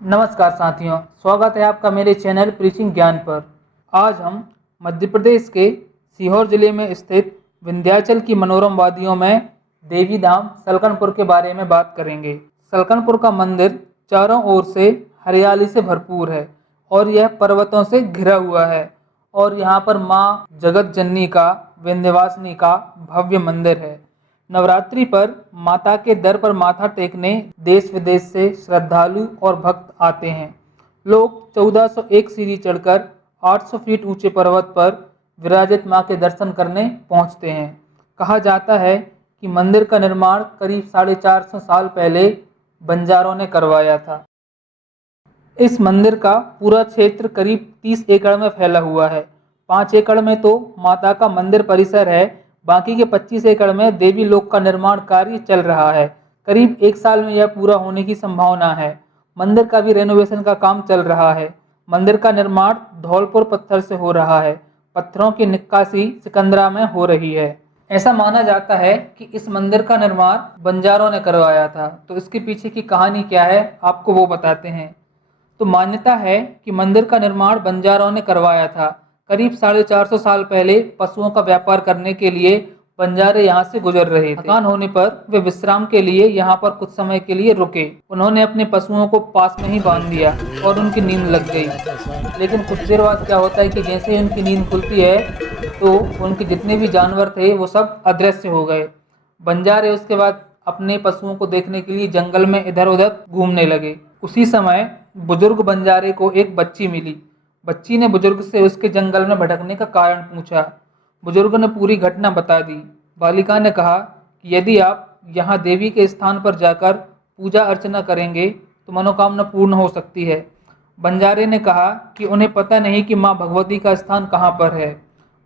नमस्कार साथियों, स्वागत है आपका मेरे चैनल प्रीचिंग ज्ञान पर। आज हम मध्य प्रदेश के सीहोर जिले में स्थित विंध्याचल की मनोरम वादियों में देवी धाम सलकनपुर के बारे में बात करेंगे। सलकनपुर का मंदिर चारों ओर से हरियाली से भरपूर है और यह पर्वतों से घिरा हुआ है और यहाँ पर माँ जगत जननी का विंध्यवासिनी का भव्य मंदिर है। नवरात्रि पर माता के दर पर माथा टेकने देश विदेश से श्रद्धालु और भक्त आते हैं। लोग 1401 सीढ़ी चढ़कर 800 फीट ऊंचे पर्वत पर विराजित मां के दर्शन करने पहुंचते हैं। कहा जाता है कि मंदिर का निर्माण करीब 450 साल पहले बंजारों ने करवाया था। इस मंदिर का पूरा क्षेत्र करीब 30 एकड़ में फैला हुआ है। 5 एकड़ में तो माता का मंदिर परिसर है, बाकी के 25 एकड़ में देवी लोक का निर्माण कार्य चल रहा है। करीब 1 साल में यह पूरा होने की संभावना है। मंदिर का भी रेनोवेशन का काम चल रहा है। मंदिर का निर्माण धौलपुर पत्थर से हो रहा है। पत्थरों की निक्कासी सिकंदरा में हो रही है। ऐसा माना जाता है कि इस मंदिर का निर्माण बंजारों ने करवाया था। तो इसके पीछे की कहानी क्या है, आपको वो बताते हैं। तो मान्यता है कि मंदिर का निर्माण बंजारों ने करवाया था। करीब 450 साल पहले पशुओं का व्यापार करने के लिए बंजारे यहाँ से गुजर रहे थे। थकान होने पर वे विश्राम के लिए यहाँ पर कुछ समय के लिए रुके। उन्होंने अपने पशुओं को पास में ही बांध दिया और उनकी नींद लग गई। लेकिन कुछ देर बाद क्या होता है कि जैसे ही उनकी नींद खुलती है तो उनके जितने भी जानवर थे वो सब अदृश्य हो गए। बंजारे उसके बाद अपने पशुओं को देखने के लिए जंगल में इधर उधर घूमने लगे। उसी समय बुजुर्ग बंजारे को एक बच्ची मिली। बच्ची ने बुजुर्ग से उसके जंगल में भटकने का कारण पूछा। बुजुर्ग ने पूरी घटना बता दी। बालिका ने कहा कि यदि आप यहाँ देवी के स्थान पर जाकर पूजा अर्चना करेंगे तो मनोकामना पूर्ण हो सकती है। बंजारे ने कहा कि उन्हें पता नहीं कि माँ भगवती का स्थान कहाँ पर है।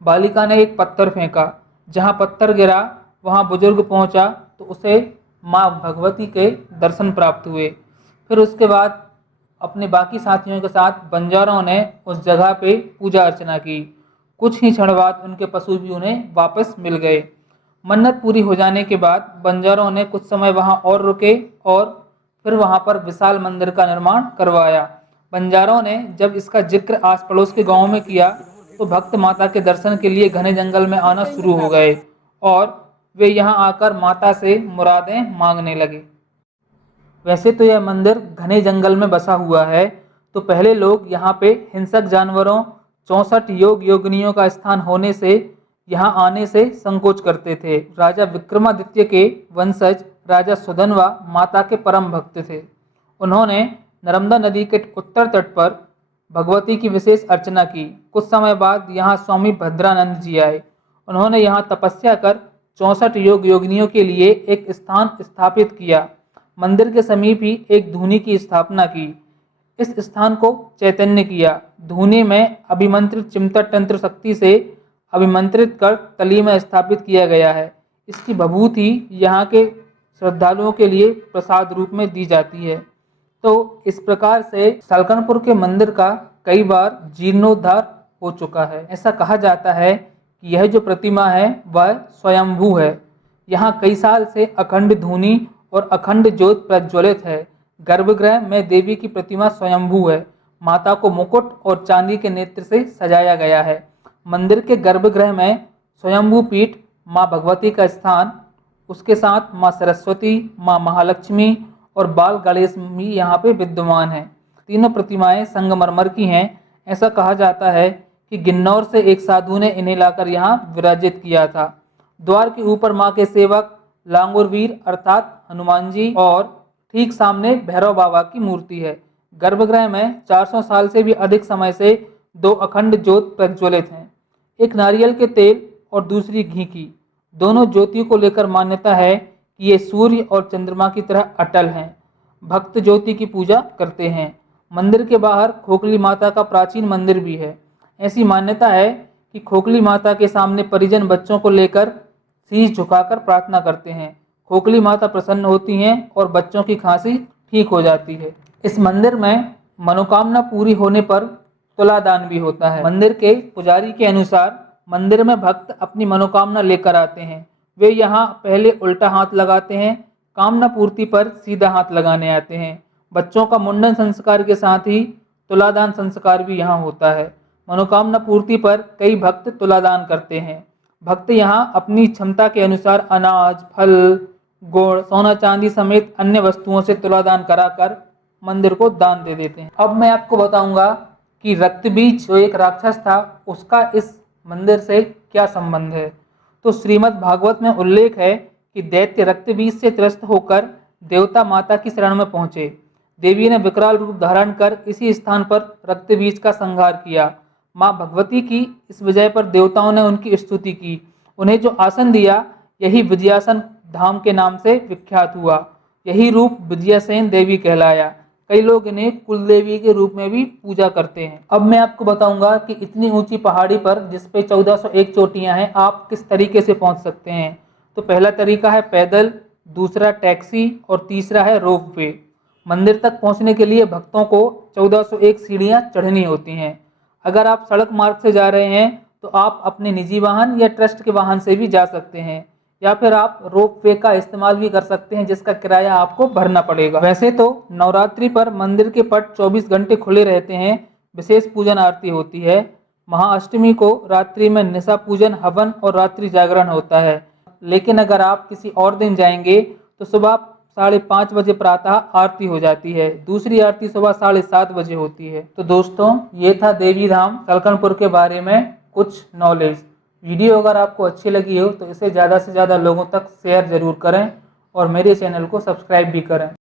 बालिका ने एक पत्थर फेंका। जहाँ पत्थर गिरा वहाँ बुजुर्ग पहुँचा तो उसे माँ भगवती के दर्शन प्राप्त हुए। फिर उसके बाद अपने बाकी साथियों के साथ बंजारों ने उस जगह पे पूजा अर्चना की। कुछ ही क्षण बाद उनके पशु भी उन्हें वापस मिल गए। मन्नत पूरी हो जाने के बाद बंजारों ने कुछ समय वहां और रुके और फिर वहां पर विशाल मंदिर का निर्माण करवाया। बंजारों ने जब इसका जिक्र आस पड़ोस के गांवों में किया तो भक्त माता के दर्शन के लिए घने जंगल में आना शुरू हो गए और वे यहाँ आकर माता से मुरादें मांगने लगे। वैसे तो यह मंदिर घने जंगल में बसा हुआ है, तो पहले लोग यहाँ पे हिंसक जानवरों 64 योग योगिनियों का स्थान होने से यहाँ आने से संकोच करते थे। राजा विक्रमादित्य के वंशज राजा सुधन्वा माता के परम भक्त थे। उन्होंने नर्मदा नदी के उत्तर तट पर भगवती की विशेष अर्चना की। कुछ समय बाद यहाँ स्वामी भद्रानंद जी आए। उन्होंने यहाँ तपस्या कर 64 योग योगिनियों के लिए एक स्थान स्थापित किया। मंदिर के समीप ही एक धूनी की स्थापना की। इस स्थान को चैतन्य किया। धूनी में अभिमंत्रित चिमटा तंत्र शक्ति से अभिमंत्रित कर तली में स्थापित किया गया है। इसकी भभूति यहाँ के श्रद्धालुओं के लिए प्रसाद रूप में दी जाती है। तो इस प्रकार से सलकनपुर के मंदिर का कई बार जीर्णोद्धार हो चुका है। ऐसा कहा जाता है कि यह जो प्रतिमा है वह स्वयंभू है। यहाँ कई साल से अखंड धूनी और अखंड ज्योत प्रज्वलित है। गर्भगृह में देवी की प्रतिमा स्वयंभू है। माता को मुकुट और चांदी के नेत्र से सजाया गया है। मंदिर के गर्भगृह में स्वयंभू पीठ, माँ भगवती का स्थान, उसके साथ माँ सरस्वती, माँ महालक्ष्मी और बाल गणेश भी यहाँ पे विद्यमान हैं। तीनों प्रतिमाएं संगमरमर की हैं। ऐसा कहा जाता है कि गिन्नौर से एक साधु ने इन्हें लाकर यहाँ विराजित किया था। द्वार के ऊपर माँ के सेवक लांगुरवीर अर्थात हनुमान जी और ठीक सामने भैरव बाबा की मूर्ति है। गर्भगृह में 400 साल से भी अधिक समय से 2 अखंड ज्योत प्रज्वलित हैं, एक नारियल के तेल और दूसरी घी की। दोनों ज्योतियों को लेकर मान्यता है कि ये सूर्य और चंद्रमा की तरह अटल हैं। भक्त ज्योति की पूजा करते हैं। मंदिर के बाहर खोखली माता का प्राचीन मंदिर भी है। ऐसी मान्यता है कि खोखली माता के सामने परिजन बच्चों को लेकर शीश झुकाकर प्रार्थना करते हैं। खोखली माता प्रसन्न होती हैं और बच्चों की खांसी ठीक हो जाती है। इस मंदिर में मनोकामना पूरी होने पर तुलादान भी होता है। मंदिर के पुजारी के अनुसार मंदिर में भक्त अपनी मनोकामना लेकर आते हैं। वे यहाँ पहले उल्टा हाथ लगाते हैं, कामना पूर्ति पर सीधा हाथ लगाने आते हैं। बच्चों का मुंडन संस्कार के साथ ही तुलादान संस्कार भी यहाँ होता है। मनोकामना पूर्ति पर कई भक्त तुलादान करते हैं। भक्त यहाँ अपनी क्षमता के अनुसार अनाज, फल, गुड़, सोना चांदी समेत अन्य वस्तुओं से तुलादान कराकर मंदिर को दान दे देते हैं। अब मैं आपको बताऊंगा कि रक्तबीज जो एक राक्षस था उसका इस मंदिर से क्या संबंध है। तो श्रीमद् भागवत में उल्लेख है कि दैत्य रक्तबीज से त्रस्त होकर देवता माता की शरण में पहुंचे। देवी ने विकराल रूप धारण कर इसी स्थान पर रक्तबीज का संहार किया। माँ भगवती की इस विजय पर देवताओं ने उनकी स्तुति की। उन्हें जो आसन दिया यही विजयासन धाम के नाम से विख्यात हुआ। यही रूप विजयासेन देवी कहलाया। कई लोग इन्हें कुल देवी के रूप में भी पूजा करते हैं। अब मैं आपको बताऊंगा कि इतनी ऊंची पहाड़ी पर जिसपे 1401 चोटियां हैं आप किस तरीके से पहुंच सकते हैं। तो पहला तरीका है पैदल, दूसरा टैक्सी और तीसरा है रोपवे। मंदिर तक पहुंचने के लिए भक्तों को 1401 सीढ़ियां चढ़नी होती हैं। अगर आप सड़क मार्ग से जा रहे हैं तो आप अपने निजी वाहन या ट्रस्ट के वाहन से भी जा सकते हैं, या फिर आप रोपवे का इस्तेमाल भी कर सकते हैं जिसका किराया आपको भरना पड़ेगा। वैसे तो नवरात्रि पर मंदिर के पट 24 घंटे खुले रहते हैं। विशेष पूजन आरती होती है। महाअष्टमी को रात्रि में निशा पूजन, हवन और रात्रि जागरण होता है। लेकिन अगर आप किसी और दिन जाएंगे तो सुबह 5:30 बजे प्रातः आरती हो जाती है। दूसरी आरती सुबह 7:30 बजे होती है। तो दोस्तों ये था देवी धाम सलकनपुर के बारे में कुछ नॉलेज। वीडियो अगर आपको अच्छी लगी हो तो इसे ज़्यादा से ज़्यादा लोगों तक शेयर ज़रूर करें और मेरे चैनल को सब्सक्राइब भी करें।